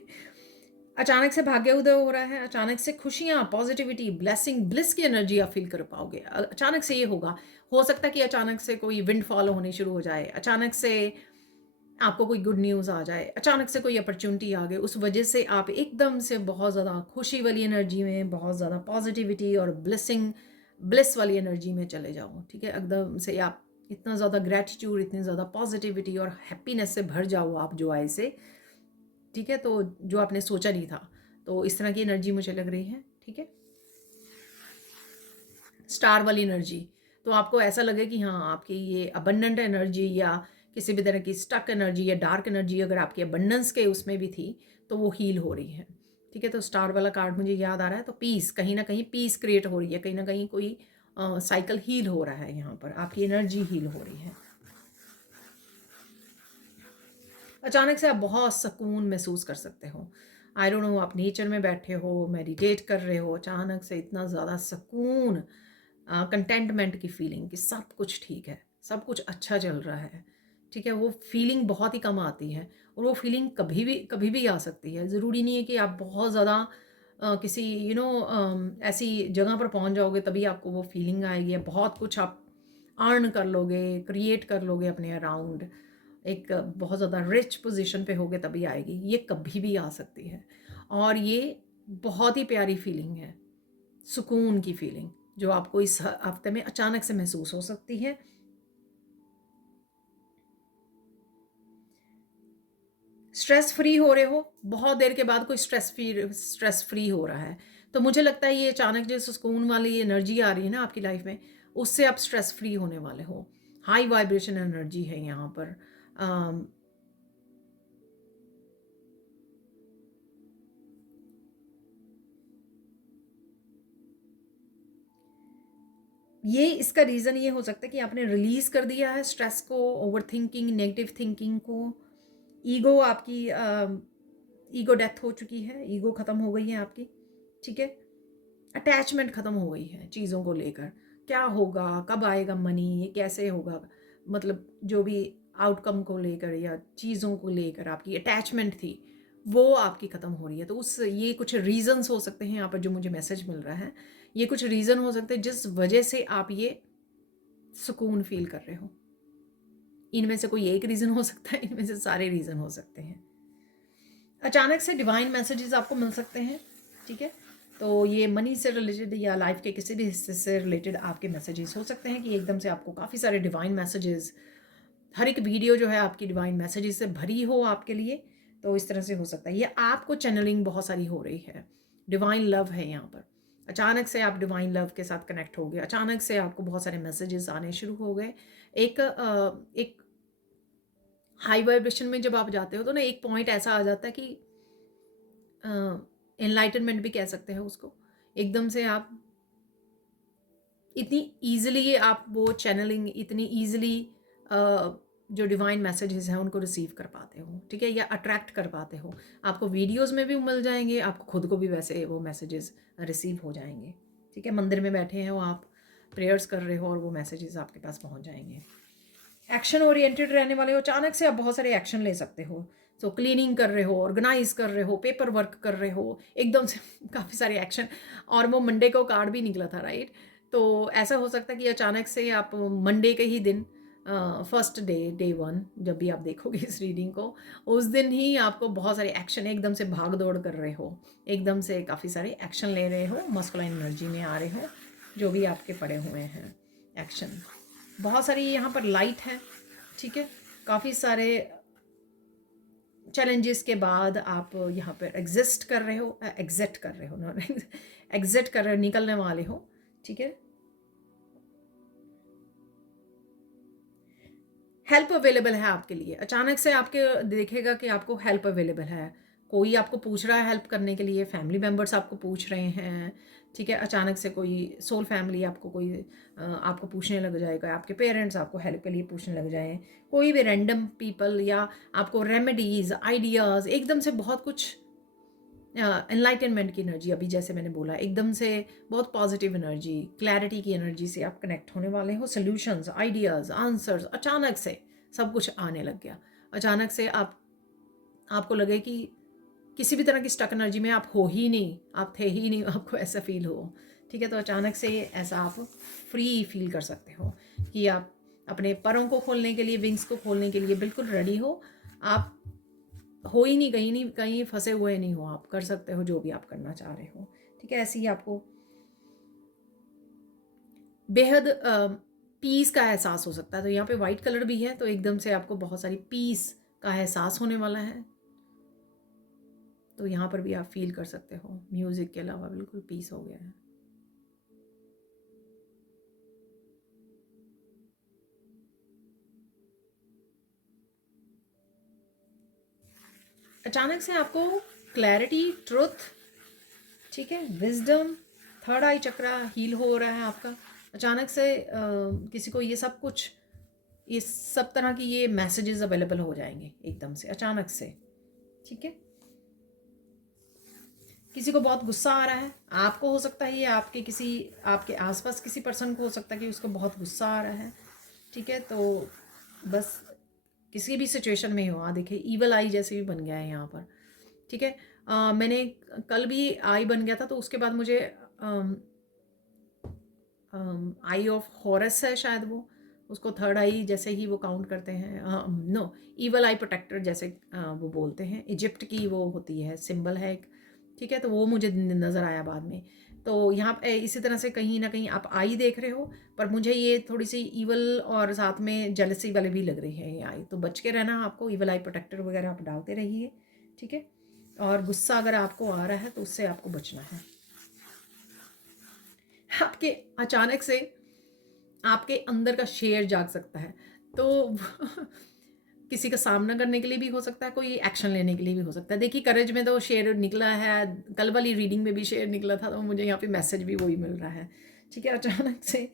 अचानक से भाग्य उदय हो रहा है, अचानक से खुशियाँ, पॉज़िटिविटी, ब्लेसिंग, ब्लिस की एनर्जी आप फ़ील कर पाओगे। अचानक से ये होगा। हो सकता है कि अचानक से कोई विंडफॉल होनी शुरू हो जाए, अचानक से आपको कोई गुड न्यूज़ आ जाए, अचानक से कोई अपॉर्च्युनिटी आ गई, उस वजह से आप एकदम से बहुत ज़्यादा खुशी वाली एनर्जी में, बहुत ज़्यादा पॉज़िटिविटी और ब्लिस वाली एनर्जी में चले जाओ, ठीक है? एकदम से आप इतना ज़्यादा ग्रैटिट्यूड, इतनी ज़्यादा पॉज़िटिविटी और हैप्पीनेस से भर जाओ आप जॉय से, ठीक है? तो जो आपने सोचा नहीं था, तो इस तरह की एनर्जी मुझे लग रही है, ठीक है? स्टार वाली एनर्जी, तो आपको ऐसा लगे कि हाँ, आपकी ये अबंडेंट एनर्जी या किसी भी तरह की स्टक एनर्जी या डार्क एनर्जी अगर आपकी अबंडेंस के उसमें भी थी, तो वो हील हो रही है, ठीक है? तो स्टार वाला कार्ड मुझे याद आ रहा है, तो पीस, कहीं न कहीं पीस क्रिएट हो रही है, कहीं न कहीं कोई साइकिल हील हो रहा है यहाँ पर, आपकी एनर्जी हील हो रही है। अचानक से आप बहुत सुकून महसूस कर सकते हो। आई डोंट नो, आप नेचर में बैठे हो, मेडिटेट कर रहे हो, अचानक से इतना ज़्यादा सुकून, कंटेंटमेंट की फीलिंग कि सब कुछ ठीक है, सब कुछ अच्छा चल रहा है, ठीक है? वो फीलिंग बहुत ही कम आती है और वो फीलिंग कभी भी आ सकती है। ज़रूरी नहीं है कि आप बहुत ज़्यादा किसी ऐसी जगह पर पहुँच जाओगे तभी आपको वो फीलिंग आएगी, या बहुत कुछ आप अर्न कर लोगे, क्रिएट कर लोगे अपने अराउंड, एक बहुत ज़्यादा रिच पोजीशन पे होगे तभी आएगी। ये कभी भी आ सकती है और ये बहुत ही प्यारी फीलिंग है, सुकून की फीलिंग, जो आपको इस हफ्ते में अचानक से महसूस हो सकती है। स्ट्रेस फ्री हो रहे हो, बहुत देर के बाद कोई स्ट्रेस फ्री हो रहा है। तो मुझे लगता है ये अचानक जो सुकून वाली एनर्जी आ रही है ना आपकी लाइफ में, उससे आप स्ट्रेस फ्री होने वाले हो। हाई वाइब्रेशन एनर्जी है यहाँ पर। अम, ये इसका रीज़न ये हो सकता है कि आपने रिलीज़ कर दिया है स्ट्रेस को, ओवरथिंकिंग, नेगेटिव थिंकिंग को। ईगो आपकी ईगो डेथ हो चुकी है, ईगो ख़त्म हो गई है आपकी, ठीक है? अटैचमेंट ख़त्म हो गई है चीज़ों को लेकर। क्या होगा, कब आएगा मनी, ये कैसे होगा, मतलब जो भी आउटकम को लेकर या चीज़ों को लेकर आपकी अटैचमेंट थी, वो आपकी ख़त्म हो रही है। तो उस ये कुछ रीज़न्स हो सकते हैं यहाँ पर जो मुझे मैसेज मिल रहा है। ये कुछ रीज़न हो सकते हैं जिस वजह से आप ये सुकून फ़ील कर रहे हो। इनमें से कोई एक रीज़न हो सकता है, इनमें से सारे रीज़न हो सकते हैं। अचानक से डिवाइन मैसेजेस आपको मिल सकते हैं, ठीक है? तो ये मनी से रिलेटेड या लाइफ के किसी भी हिस्से से रिलेटेड आपके मैसेजेस हो सकते हैं कि एकदम से आपको काफ़ी सारे डिवाइन मैसेजेस, हर एक वीडियो जो है आपकी डिवाइन मैसेजेस से भरी हो आपके लिए, तो इस तरह से हो सकता है। ये आपको चैनलिंग बहुत सारी हो रही है, डिवाइन लव है यहाँ पर। अचानक से आप डिवाइन लव के साथ कनेक्ट हो गए, अचानक से आपको बहुत सारे मैसेजेस आने शुरू हो गए। एक हाई वाइब्रेशन में जब आप जाते हो तो ना एक पॉइंट ऐसा आ जाता है कि एनलाइटनमेंट भी कह सकते हैं उसको। एकदम से आप इतनी ईज़िली आप वो चैनलिंग इतनी ईज़िली जो डिवाइन मैसेजेस हैं उनको रिसीव कर पाते हो, ठीक है? या अट्रैक्ट कर पाते हो। आपको वीडियोज़ में भी मिल जाएँगे, आपको खुद को भी वैसे वो मैसेजेस रिसीव हो जाएँगे, ठीक है? मंदिर में बैठे हो आप, प्रेयर्स कर रहे हो और वो मैसेजेस आपके पास पहुँच जाएँगे। एक्शन ओरिएंटेड रहने वाले हो, अचानक से आप बहुत सारे एक्शन ले सकते हो। सो क्लीनिंग कर रहे हो, ऑर्गेनाइज कर रहे हो, पेपर वर्क कर रहे हो, एकदम से काफ़ी सारे एक्शन। और वो मंडे को कार्ड भी निकला था, राइट? तो ऐसा हो सकता है कि अचानक से आप मंडे के ही दिन, फर्स्ट डे 1, जब भी आप देखोगे इस रीडिंग को, उस दिन ही आपको बहुत सारे एक्शन, एकदम से भाग दौड़ कर रहे हो, एकदम से काफ़ी सारे एक्शन ले रहे हो, मस्कुलाइन एनर्जी में आ रहे हो, जो भी आपके पड़े हुए हैं एक्शन। बहुत सारी यहाँ पर लाइट है, ठीक है? काफ़ी सारे चैलेंजेस के बाद आप यहाँ पर एग्जिस्ट कर रहे हो, एग्जिट कर रहे हो ना, एग्जिट कर रहे हो, निकलने वाले हो, ठीक है? हेल्प अवेलेबल है आपके लिए, अचानक से आपके देखेगा कि आपको हेल्प अवेलेबल है, कोई आपको पूछ रहा है हेल्प करने के लिए, फैमिली मेम्बर्स आपको पूछ रहे हैं, ठीक है? अचानक से कोई सोल फैमिली आपको आपको पूछने लग जाएगा, आपके पेरेंट्स आपको हेल्प के लिए पूछने लग जाएँ, कोई भी रैंडम पीपल, या आपको रेमेडीज़, आइडियाज़, एकदम से बहुत कुछ एनलाइटनमेंट की एनर्जी, अभी जैसे मैंने बोला, एकदम से बहुत पॉजिटिव एनर्जी, क्लैरिटी की एनर्जी से आप कनेक्ट होने वाले हो। सॉल्यूशंस, आइडियाज़, आंसर्स, अचानक से सब कुछ आने लग गया। अचानक से आपको लगे कि किसी भी तरह की स्टक एनर्जी में आप हो ही नहीं, आप थे ही नहीं, आपको ऐसा फील हो, ठीक है। तो अचानक से ऐसा आप फ्री फील कर सकते हो कि आप अपने परों को खोलने के लिए, विंग्स को खोलने के लिए बिल्कुल रेडी हो। आप हो ही नहीं कहीं फंसे हुए नहीं हो, आप कर सकते हो जो भी आप करना चाह रहे हो, ठीक है। ऐसे ही आपको बेहद पीस का एहसास हो सकता है। तो यहाँ पे वाइट कलर भी है, तो एकदम से आपको बहुत सारी पीस का एहसास होने वाला है। तो यहाँ पर भी आप फील कर सकते हो म्यूजिक के अलावा बिल्कुल पीस हो गया है। अचानक से आपको क्लैरिटी, ट्रुथ, ठीक है, विजडम, थर्ड आई चक्रा हील हो रहा है आपका। अचानक से किसी को ये सब कुछ, ये सब तरह की ये मैसेजेस अवेलेबल हो जाएंगे एकदम से अचानक से, ठीक है। किसी को बहुत गुस्सा आ रहा है, आपको हो सकता है, ये आपके किसी, आपके आसपास किसी पर्सन को हो सकता है कि उसको बहुत गुस्सा आ रहा है, ठीक है। तो बस किसी भी सिचुएशन में हो, देखिए ईवल आई जैसे भी बन गया है यहाँ पर, ठीक है। मैंने कल भी आई बन गया था, तो उसके बाद मुझे आई ऑफ हॉरस है शायद, वो उसको थर्ड आई जैसे ही वो काउंट करते हैं, नो, ईवल आई प्रोटेक्टर जैसे वो बोलते हैं, इजिप्ट की वो होती है, सिंबल है एक, ठीक है। तो वो मुझे नज़र आया बाद में। तो यहाँ पे इसी तरह से कहीं ना कहीं आप आई देख रहे हो, पर मुझे ये थोड़ी सी ईवल और साथ में जेलसी वाले भी लग रही है ये आई। तो बच के रहना आपको, ईवल आई प्रोटेक्टर वगैरह आप डालते रहिए, ठीक है। और गुस्सा अगर आपको आ रहा है तो उससे आपको बचना है। आपके अचानक से आपके अंदर का शेर जाग सकता है, तो किसी का सामना करने के लिए भी हो सकता है, कोई एक्शन लेने के लिए भी हो सकता है। देखिए करेज में तो शेर निकला है, कल वाली रीडिंग में भी शेर निकला था, तो मुझे यहाँ पे मैसेज भी वही मिल रहा है, ठीक है। अचानक से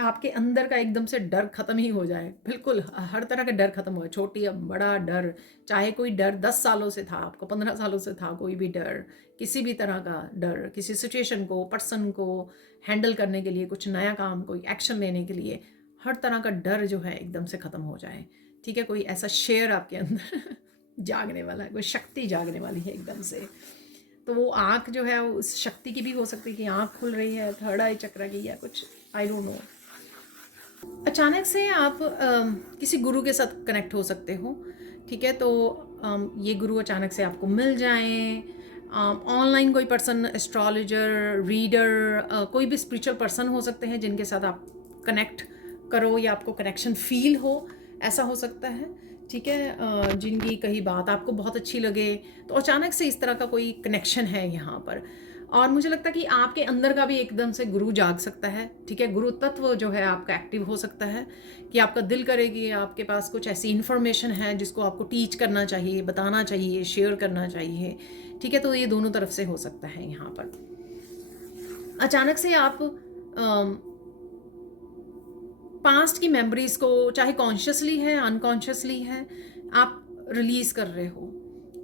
आपके अंदर का एकदम से डर खत्म ही हो जाए, बिल्कुल हर तरह का डर खत्म हो, छोटी या बड़ा डर, चाहे कोई डर 10 सालों से था आपको, 15 सालों से था, कोई भी डर, किसी भी तरह का डर, किसी सिचुएशन को, पर्सन को हैंडल करने के लिए, कुछ नया काम, कोई एक्शन लेने के लिए, हर तरह का डर जो है एकदम से ख़त्म हो जाए, ठीक है। कोई ऐसा शेर आपके अंदर जागने वाला है, कोई शक्ति जागने वाली है एकदम से। तो वो आँख जो है उस शक्ति की भी हो सकती है कि आँख खुल रही है, थर्ड आई चक्र की या कुछ, आई डोंट नो। अचानक से आप किसी गुरु के साथ कनेक्ट हो सकते हो, ठीक है। तो ये गुरु अचानक से आपको मिल जाएं, ऑनलाइन कोई पर्सन, एस्ट्रोलॉजर, रीडर, कोई भी स्पिरिचुअल पर्सन हो सकते हैं जिनके साथ आप कनेक्ट करो या आपको कनेक्शन फील हो, ऐसा हो सकता है, ठीक है। जिनकी कहीं बात आपको बहुत अच्छी लगे, तो अचानक से इस तरह का कोई कनेक्शन है यहाँ पर। और मुझे लगता है कि आपके अंदर का भी एकदम से गुरु जाग सकता है, ठीक है। गुरु तत्व जो है आपका एक्टिव हो सकता है कि आपका दिल करे कि आपके पास कुछ ऐसी इन्फॉर्मेशन है जिसको आपको टीच करना चाहिए, बताना चाहिए, शेयर करना चाहिए, ठीक है। तो ये दोनों तरफ से हो सकता है यहाँ पर। अचानक से आप पास्ट की मेमोरीज को, चाहे कॉन्शियसली है अनकॉन्शियसली है, आप रिलीज कर रहे हो,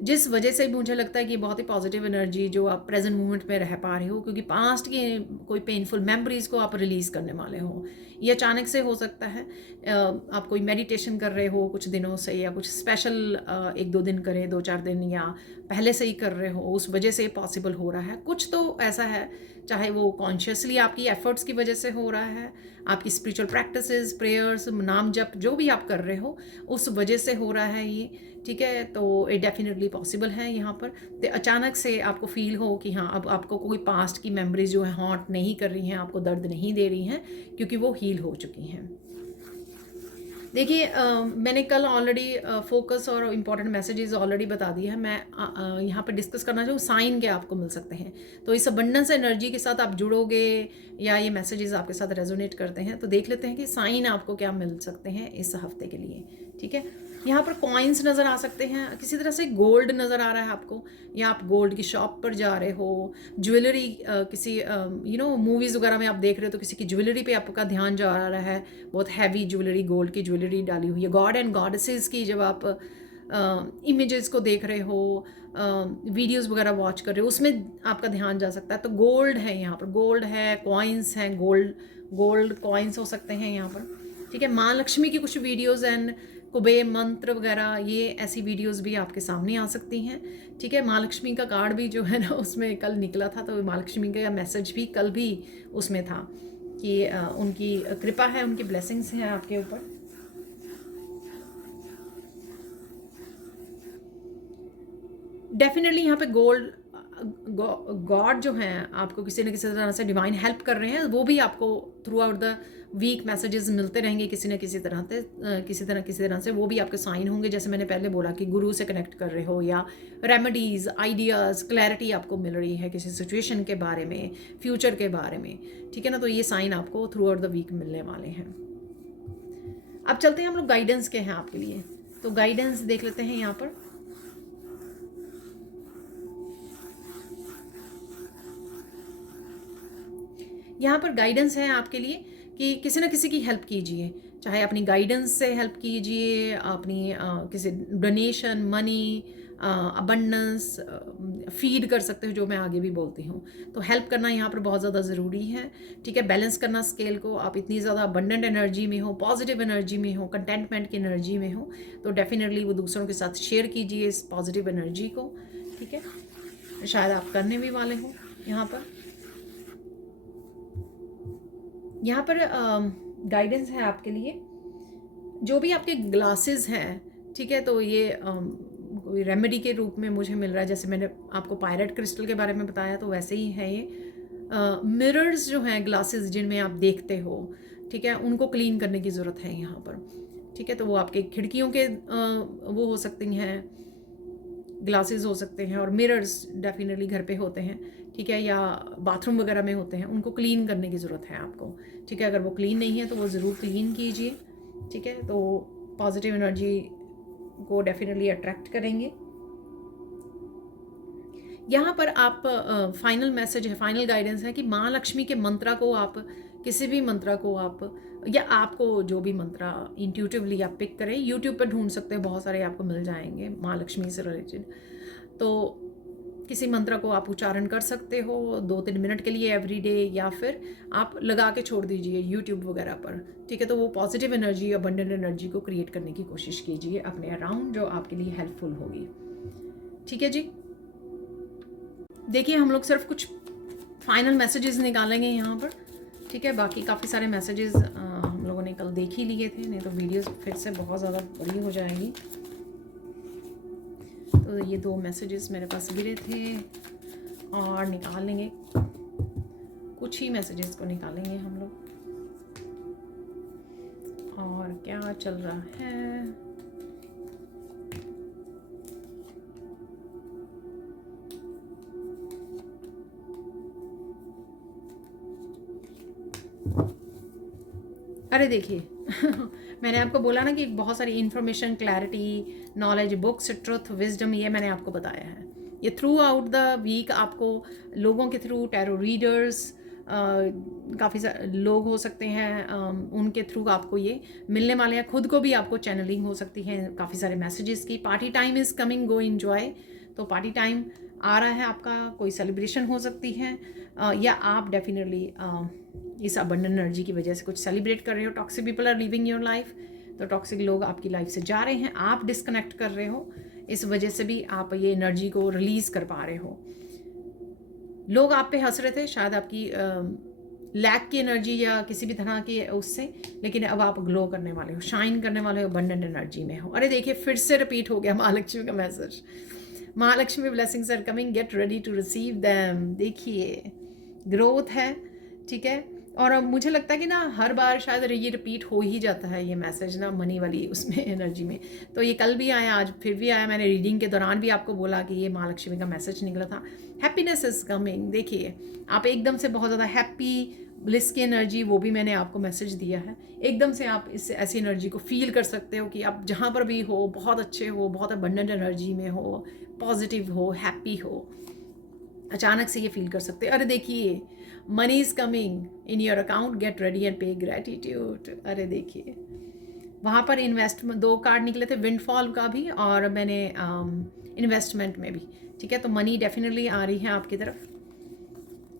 जिस वजह से मुझे लगता है कि बहुत ही पॉजिटिव एनर्जी जो आप प्रेजेंट मोमेंट में रह पा रहे हो, क्योंकि पास्ट की कोई पेनफुल मेमोरीज को आप रिलीज करने वाले हो। ये अचानक से हो सकता है, आप कोई मेडिटेशन कर रहे हो कुछ दिनों से, या कुछ स्पेशल 1-2 दिन करें, 2-4 दिन, या पहले से ही कर रहे हो, उस वजह से पॉसिबल हो रहा है। कुछ तो ऐसा है, चाहे वो कॉन्शियसली आपकी एफर्ट्स की वजह से हो रहा है, आपकी स्पिरिचुअल प्रैक्टिसेस, प्रेयर्स, नाम जप जो भी आप कर रहे हो उस वजह से हो रहा है ये, ठीक है। तो ये डेफिनेटली पॉसिबल है यहाँ पर। तो अचानक से आपको फील हो कि हाँ, अब आपको कोई पास्ट की मेमोरीज जो है हॉन्ट नहीं कर रही हैं, आपको दर्द नहीं दे रही हैं, क्योंकि वो हील हो चुकी हैं। देखिए मैंने कल ऑलरेडी फोकस और इम्पॉर्टेंट मैसेजेस ऑलरेडी बता दिए हैं। मैं यहाँ पर डिस्कस करना चाहूँ साइन क्या आपको मिल सकते हैं। तो इस अबंडेंस एनर्जी के साथ आप जुड़ोगे या ये मैसेजेस आपके साथ रेजोनेट करते हैं, तो देख लेते हैं कि साइन आपको क्या मिल सकते हैं इस हफ्ते के लिए, ठीक है। यहाँ पर कॉइन्स नज़र आ सकते हैं, किसी तरह से गोल्ड नज़र आ रहा है आपको, या आप गोल्ड की शॉप पर जा रहे हो, ज्वेलरी, किसी मूवीज़ वगैरह में आप देख रहे हो तो किसी की ज्वेलरी पे आपका ध्यान जा रहा है, बहुत हैवी ज्वेलरी, गोल्ड की ज्वेलरी डाली हुई है। गॉड एंड गॉडेसेस की जब आप इमेजेस को देख रहे हो, वीडियोस वगैरह वॉच कर रहे हो, उसमें आपका ध्यान जा सकता है। तो गोल्ड है यहाँ पर, गोल्ड है, कॉइन्स हैं, गोल्ड कॉइन्स हो सकते हैं यहाँ पर, ठीक है। माँ लक्ष्मी की कुछ वीडियोस एंड कुबेर मंत्र वगैरह, ये ऐसी वीडियोस भी आपके सामने आ सकती हैं। ठीक है, माँ लक्ष्मी का कार्ड भी जो है ना उसमें कल निकला था, तो माँ लक्ष्मी का मैसेज भी कल भी उसमें था कि उनकी कृपा है, उनकी ब्लेसिंग्स हैं आपके ऊपर। डेफिनेटली यहाँ पे गॉड जो हैं आपको किसी न किसी तरह से डिवाइन हेल्प कर रहे हैं, वो भी आपको throughout the week messages मिलते रहेंगे किसी न किसी तरह से, किसी तरह से वो भी आपके साइन होंगे। जैसे मैंने पहले बोला कि गुरु से कनेक्ट कर रहे हो, या रेमेडीज़, आइडियाज़, क्लैरिटी आपको मिल रही है किसी सिचुएशन के बारे में, फ्यूचर के बारे में। ठीक है ना, तो ये साइन आपको थ्रू आउट द वीक मिलने वाले हैं। अब चलते हैं हम लोग गाइडेंस के हैं आपके लिए, तो गाइडेंस देख लेते हैं यहाँ पर। यहाँ पर गाइडेंस है आपके लिए कि किसी न किसी की हेल्प कीजिए, चाहे अपनी गाइडेंस से हेल्प कीजिए, अपनी किसी डोनेशन, मनी, अबंडेंस, फीड कर सकते हो, जो मैं आगे भी बोलती हूँ। तो हेल्प करना यहाँ पर बहुत ज़्यादा ज़रूरी है। ठीक है, बैलेंस करना स्केल को। आप इतनी ज़्यादा अबंडेंट एनर्जी में हो, पॉजिटिव एनर्जी में हो, कंटेंटमेंट की एनर्जी में हो, तो डेफिनेटली वो दूसरों के साथ शेयर कीजिए इस पॉजिटिव एनर्जी को। ठीक है, शायद आप करने भी वाले हो। यहाँ पर गाइडेंस है आपके लिए, जो भी आपके ग्लासेस हैं, ठीक है, तो ये कोई रेमेडी के रूप में मुझे मिल रहा है। जैसे मैंने आपको पायरेट क्रिस्टल के बारे में बताया, तो वैसे ही है ये। मिरर्स जो हैं, ग्लासेस जिनमें आप देखते हो, ठीक है, उनको क्लीन करने की ज़रूरत है यहाँ पर। ठीक है, तो वो आपके खिड़कियों के वो हो सकती हैं, ग्लासेस हो सकते हैं, और मिरर्स डेफिनेटली घर पे होते हैं। ठीक है, या बाथरूम वगैरह में होते हैं, उनको क्लीन करने की ज़रूरत है आपको। ठीक है, अगर वो क्लीन नहीं है तो वो ज़रूर क्लीन कीजिए। ठीक है, तो पॉजिटिव एनर्जी को डेफिनेटली अट्रैक्ट करेंगे। यहाँ पर आप फाइनल मैसेज है, फाइनल गाइडेंस है कि माँ लक्ष्मी के मंत्रा को आप, किसी भी मंत्रा को आप, या आपको जो भी मंत्रा इंट्यूटिवली आप पिक करें, यूट्यूब पर ढूंढ सकते हैं, बहुत सारे आपको मिल जाएंगे माँ लक्ष्मी से रिलेटेड। तो किसी मंत्र को आप उच्चारण कर सकते हो 2-3 मिनट के लिए एवरी डे, या फिर आप लगा के छोड़ दीजिए यूट्यूब वगैरह पर। ठीक है, तो वो पॉजिटिव एनर्जी, अबंडेंट एनर्जी को क्रिएट करने की कोशिश कीजिए अपने अराउंड, जो आपके लिए हेल्पफुल होगी। ठीक है जी, देखिए हम लोग सिर्फ कुछ फाइनल मैसेजेस निकालेंगे यहाँ पर। ठीक है, बाकी काफ़ी सारे मैसेजेस हम लोगों ने कल देख ही लिए थे, नहीं तो वीडियोस फिर से बहुत ज़्यादा बड़ी हो जाएंगी। तो ये 2 मैसेजेस मेरे पास गिरे थे, और निकाल लेंगे, कुछ ही मैसेजेस को निकालेंगे हम लोग। और क्या चल रहा है, अरे देखिए मैंने आपको बोला ना कि बहुत सारी information, clarity, knowledge, books, truth, wisdom, ये मैंने आपको बताया है। ये थ्रू आउट द वीक आपको लोगों के थ्रू, टैरो रीडर्स, काफ़ी सारे लोग हो सकते हैं, उनके थ्रू आपको ये मिलने वाले हैं। खुद को भी आपको चैनलिंग हो सकती है काफ़ी सारे मैसेजेस की। Party time is coming, go enjoy. तो पार्टी टाइम आ रहा है आपका, कोई सेलिब्रेशन हो सकती है, या आप डेफिनेटली इस अबंडेंट एनर्जी की वजह से कुछ सेलिब्रेट कर रहे हो। Toxic people are leaving your life, तो टॉक्सिक लोग आपकी लाइफ से जा रहे हैं, आप डिस्कनेक्ट कर रहे हो, इस वजह से भी आप ये एनर्जी को रिलीज़ कर पा रहे हो। लोग आप पे हंस रहे थे शायद आपकी लैक की एनर्जी या किसी भी तरह की उससे, लेकिन अब आप ग्लो करने वाले हो, शाइन करने वाले हो, अबंडेंट एनर्जी में हो। अरे देखिए फिर से रिपीट हो गया महालक्ष्मी का message, Mahalakshmi blessings are coming, get ready to receive them. देखिए ग्रोथ है, ठीक है, और अब मुझे लगता है कि ना हर बार शायद ये रिपीट हो ही जाता है ये मैसेज ना, मनी वाली उसमें एनर्जी में। तो ये कल भी आया, आज फिर भी आया। मैंने रीडिंग के दौरान भी आपको बोला कि ये महालक्ष्मी का मैसेज निकला था, हैप्पीनेस इज कमिंग। देखिए आप एकदम से बहुत ज़्यादा हैप्पी, ब्लिस की एनर्जी, वो भी मैंने आपको मैसेज दिया है। एकदम से आप इस ऐसी एनर्जी को फील कर सकते हो कि आप जहाँ पर भी हो बहुत अच्छे हो, बहुत अबंडेंट एनर्जी में हो, पॉजिटिव हो, हैप्पी हो, अचानक से ये फील कर सकते हैं। अरे देखिए money is coming in your account, get ready and पे ग्रेटिट्यूड। अरे देखिए वहाँ पर इन्वेस्टमेंट 2 कार्ड निकले थे, विंडफॉल का भी और मैंने इन्वेस्टमेंट में भी। ठीक है, तो मनी डेफिनेटली आ रही है आपकी तरफ।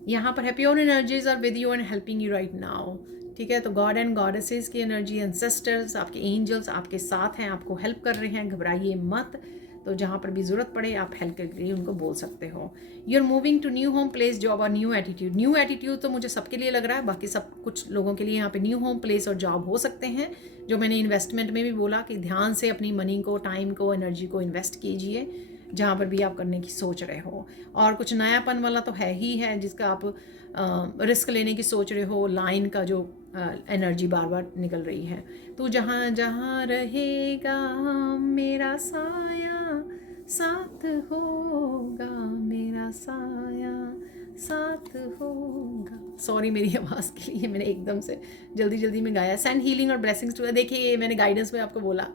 यहाँ पर है pure energies are with you and helping you right now. ठीक है। तो गॉड एंड गॉडेसेस की एनर्जी, एंसेस्टर्स, आपके एंजल्स आपके साथ हैं, आपको हेल्प कर रहे हैं, घबराइए मत। तो जहाँ पर भी ज़रूरत पड़े आप हेल्प के लिए उनको बोल सकते हो। You are moving to new home, place, job और न्यू एटीट्यूड। न्यू एटीट्यूड तो मुझे सबके लिए लग रहा है, बाकी सब कुछ लोगों के लिए यहाँ पे न्यू होम, प्लेस और जॉब हो सकते हैं। जो मैंने इन्वेस्टमेंट में भी बोला कि ध्यान से अपनी मनी को, टाइम को, एनर्जी को इन्वेस्ट कीजिए जहाँ पर भी आप करने की सोच रहे हो। और कुछ नयापन वाला तो है ही है, जिसका आप रिस्क लेने की सोच रहे हो। लाइन का जो एनर्जी बार बार निकल रही है, तो जहाँ जहाँ रहेगा मेरा साया साथ होगा, मेरा साया साथ होगा। सॉरी मेरी आवाज़ के लिए, मैंने एकदम से जल्दी जल्दी में गाया। सेंड हीलिंग और ब्लेसिंग्स टू, देखिए मैंने गाइडेंस में आपको बोला,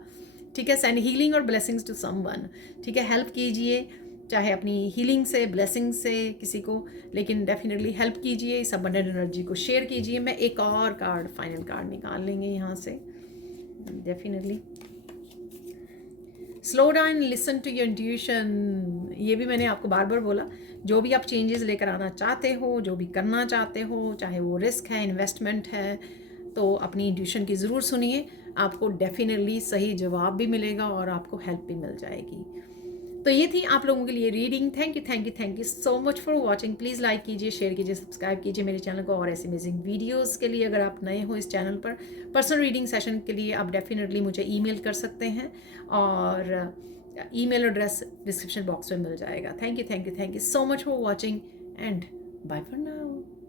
ठीक है। सेंड हीलिंग और ब्लेसिंग्स टू समवन, ठीक है। हेल्प कीजिए, चाहे अपनी हीलिंग से, ब्लेसिंग से किसी को, लेकिन डेफिनेटली हेल्प कीजिए, इस अबंडेंट एनर्जी को शेयर कीजिए। मैं एक और कार्ड, फाइनल कार्ड निकाल लेंगे यहाँ से definitely. Slow down, listen to your intuition. ये भी मैंने आपको बार बार बोला, जो भी आप चेंजेस लेकर आना चाहते हो, जो भी करना चाहते हो, चाहे वो रिस्क है, इन्वेस्टमेंट है, तो अपनी इंट्यूशन की ज़रूर सुनिए। आपको डेफिनेटली सही जवाब भी मिलेगा और आपको हेल्प भी मिल जाएगी। तो ये थी आप लोगों के लिए reading. Thank you so much for watching. Please like कीजिए, शेयर कीजिए, सब्सक्राइब कीजिए मेरे चैनल को। और ऐसे अमेजिंग वीडियोस के लिए अगर आप नए हो इस चैनल पर, पर्सनल रीडिंग सेशन के लिए आप डेफिनेटली मुझे ईमेल कर सकते हैं, और ईमेल एड्रेस डिस्क्रिप्शन बॉक्स में मिल जाएगा। Thank you so much for watching and bye for now.